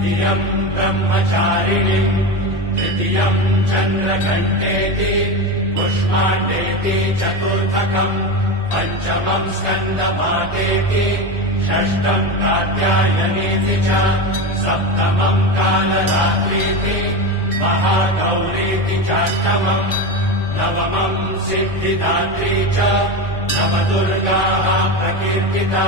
द्वितीयम् ब्रह्मचारिणी तृतीयम् चन्द्रघण्टेति कुष्माण्डेति चतुर्थकम् पञ्चमम् स्कन्दमातेति षष्ठम् कात्यायनीति च सप्तमम् कालरात्रीति महागौरीति चाष्टमम् नवमम् सिद्धिदात्री च नवदुर्गाः प्रकीर्तिता।